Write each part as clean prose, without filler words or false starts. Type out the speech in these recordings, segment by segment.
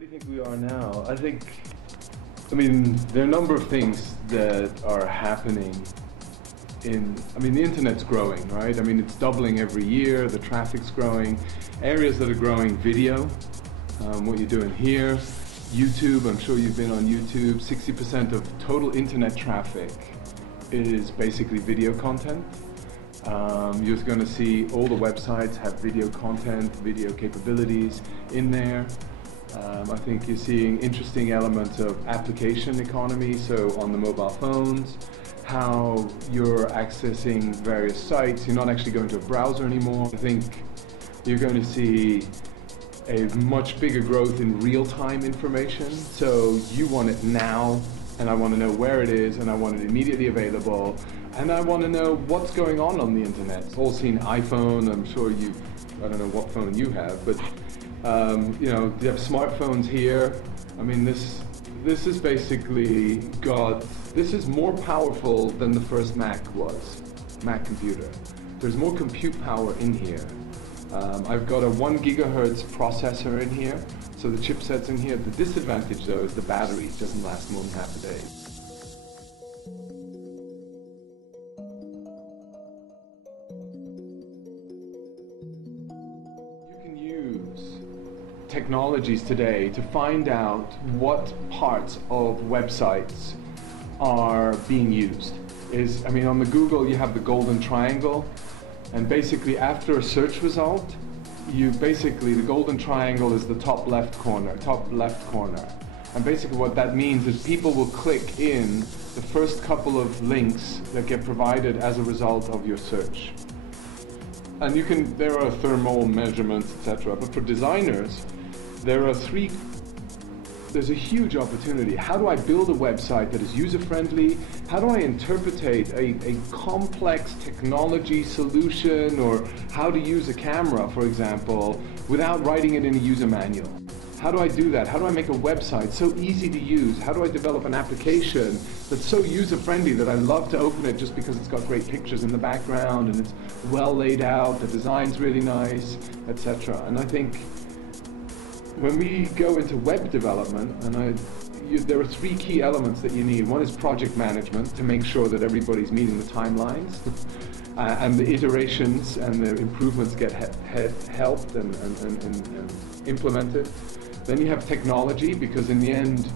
do you think we are now? I mean, there are a number of things that are happening the internet's growing, right? I mean, it's doubling every year, the traffic's growing. Areas that are growing, video, what you're doing here, YouTube, I'm sure you've been on YouTube. 60% of total internet traffic is basically video content. You're going to see all the websites have video content, video capabilities in there. I think you're seeing interesting elements of application economy, so on the mobile phones, how you're accessing various sites. You're not actually going to a browser anymore. I think you're going to see a much bigger growth in real-time information. So you want it now, and I want to know where it is, and I want it immediately available, and I want to know what's going on the internet. You've all seen iPhone. I'm sure I don't know what phone you have, but you have smartphones here. I mean, this is basically this is more powerful than the first Mac computer. There's more compute power in here. I've got a 1 gigahertz processor in here, so the chipset's in here. The disadvantage though is the battery doesn't last more than half a day. You can use technologies today to find out what parts of websites are being used. On the Google you have the golden triangle, and basically after a search result, the golden triangle is the top left corner. And basically what that means is people will click in the first couple of links that get provided as a result of your search. And there are thermal measurements, etc. But for designers, there's a huge opportunity. How do I build a website that is user-friendly? How do I interpretate a complex technology solution, or how to use a camera, for example, without writing it in a user manual? How do I do that? How do I make a website so easy to use? How do I develop an application that's so user-friendly that I love to open it just because it's got great pictures in the background and it's well laid out, the design's really nice, etc. And I think when we go into web development, there are 3 key elements that you need. One is project management, to make sure that everybody's meeting the timelines and the iterations and the improvements get helped and implemented. Then you have technology, because in the end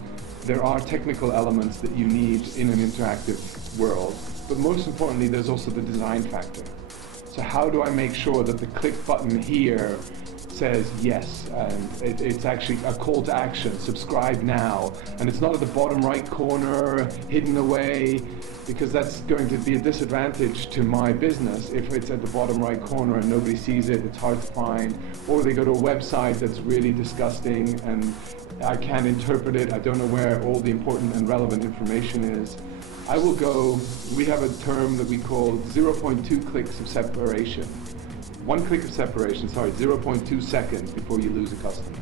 there are technical elements that you need in an interactive world. But most importantly, there's also the design factor. So how do I make sure that the click button here says yes, and it's actually a call to action, subscribe now, and it's not at the bottom right corner hidden away, because that's going to be a disadvantage to my business. If it's at the bottom right corner and nobody sees it, it's hard to find, or they go to a website that's really disgusting and I can't interpret it, I don't know where all the important and relevant information is. We have a term that we call 0.2 clicks of separation. 1 click of separation, 0.2 seconds before you lose a customer.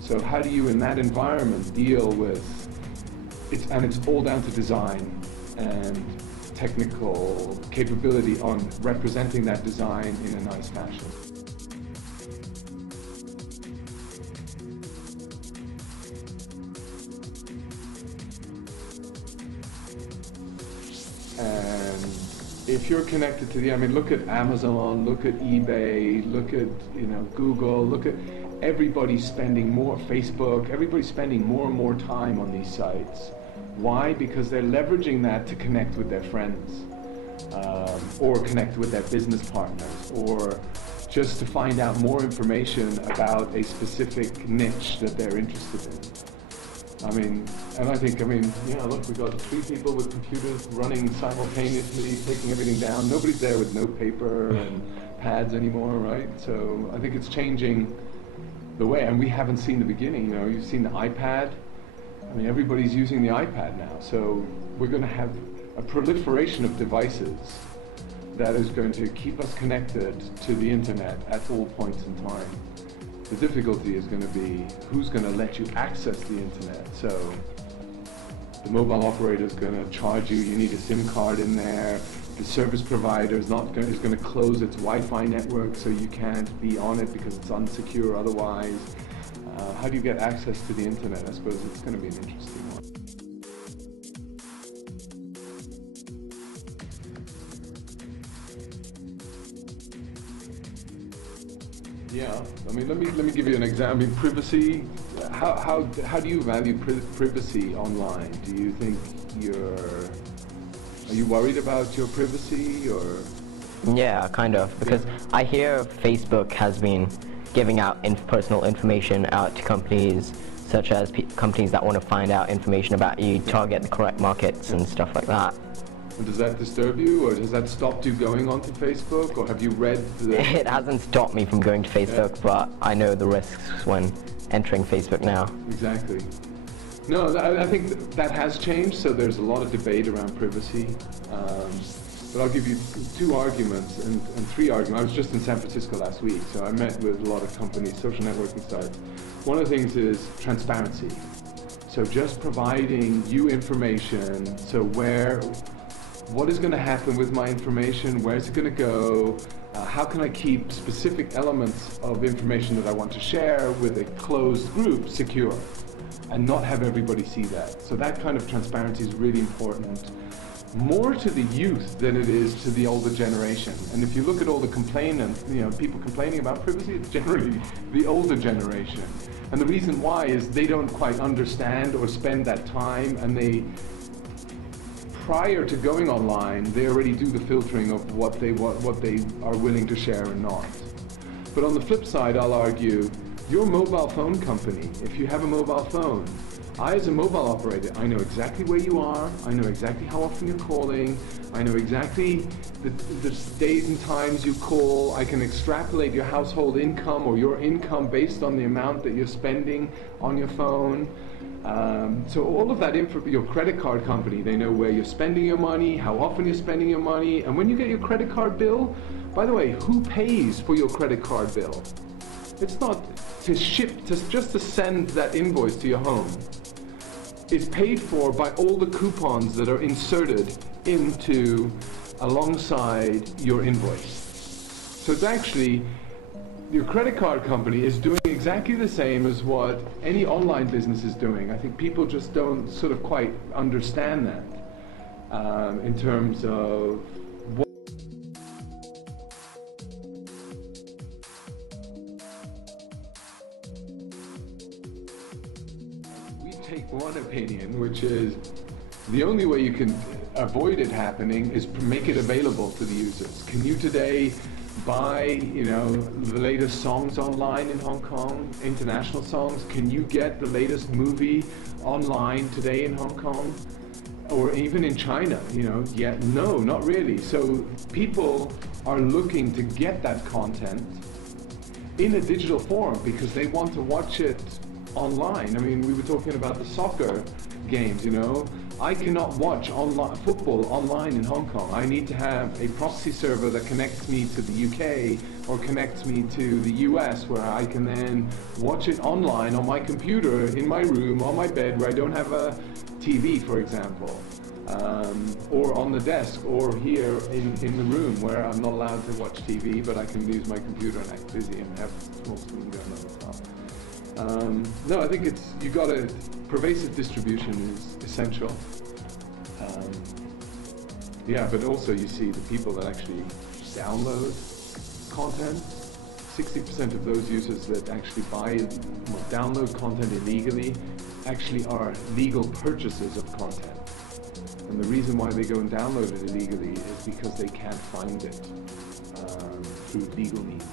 So how do you, in that environment, deal with it? And it's all down to design and technical capability on representing that design in a nice fashion. If you're connected to look at Amazon, look at eBay, look at Google, look at everybody's spending more, Facebook, everybody's spending more and more time on these sites. Why? Because they're leveraging that to connect with their friends, or connect with their business partners, or just to find out more information about a specific niche that they're interested in. Look, we've got 3 people with computers running simultaneously, taking everything down. Nobody's there with note paper and pads anymore, right? So I think it's changing the way, and we haven't seen the beginning. You've seen the iPad. Everybody's using the iPad now. So we're going to have a proliferation of devices that is going to keep us connected to the internet at all points in time. The difficulty is going to be who's going to let you access the internet. So the mobile operator is going to charge you. You need a SIM card in there. The service provider is going to close its Wi-Fi network, so you can't be on it because it's unsecure otherwise. How do you get access to the internet? I suppose it's going to be an interesting one. Yeah, I mean, let me give you an example. I mean, privacy. How do you value privacy online? Do you think are you worried about your privacy, or? Yeah, kind of, because I hear Facebook has been giving out personal information out to companies, such as companies that want to find out information about you, target the correct markets and stuff like that. And does that disturb you, or has that stopped you going onto Facebook, or have you read the... It hasn't stopped me from going to Facebook, but I know the risks when entering Facebook now. Exactly. No, I think that has changed, so there's a lot of debate around privacy. But I'll give you two arguments and three arguments. I was just in San Francisco last week, so I met with a lot of companies, social networking sites. One of the things is transparency. So just providing you information, so what is going to happen with my information, where's it going to go, how can I keep specific elements of information that I want to share with a closed group secure, and not have everybody see that. So that kind of transparency is really important. More to the youth than it is to the older generation. And if you look at all the complainants, people complaining about privacy, it's generally the older generation. And the reason why is they don't quite understand or spend that time, and prior to going online, they already do the filtering of what they are willing to share and not. But on the flip side, I'll argue, your mobile phone company, if you have a mobile phone, I, as a mobile operator, I know exactly where you are, I know exactly how often you're calling, I know exactly the days and times you call, I can extrapolate your household income or your income based on the amount that you're spending on your phone. So all of that info, your credit card company, they know where you're spending your money, how often you're spending your money, and when you get your credit card bill, by the way, who pays for your credit card bill? It's not to ship, just to send that invoice to your home. It's paid for by all the coupons that are inserted alongside your invoice. So it's actually, your credit card company is doing exactly the same as what any online business is doing. I think people just don't sort of quite understand that in terms of what we take one opinion, which is the only way you can avoid it happening is to make it available to the users. Can you today buy, the latest songs online in Hong Kong, international songs? Can you get the latest movie online today in Hong Kong? Or even in China, no, not really. So people are looking to get that content in a digital form because they want to watch it online. I mean, we were talking about the soccer games, I cannot watch football online in Hong Kong. I need to have a proxy server that connects me to the UK or connects me to the US, where I can then watch it online on my computer, in my room, on my bed, where I don't have a TV, for example, or on the desk, or here in the room where I'm not allowed to watch TV, but I can use my computer and act busy and have small screen going on the top. No, I think pervasive distribution is essential. Yeah, but also you see the people that actually download content, 60% of those users that actually download content illegally actually are legal purchasers of content. And the reason why they go and download it illegally is because they can't find it through legal means.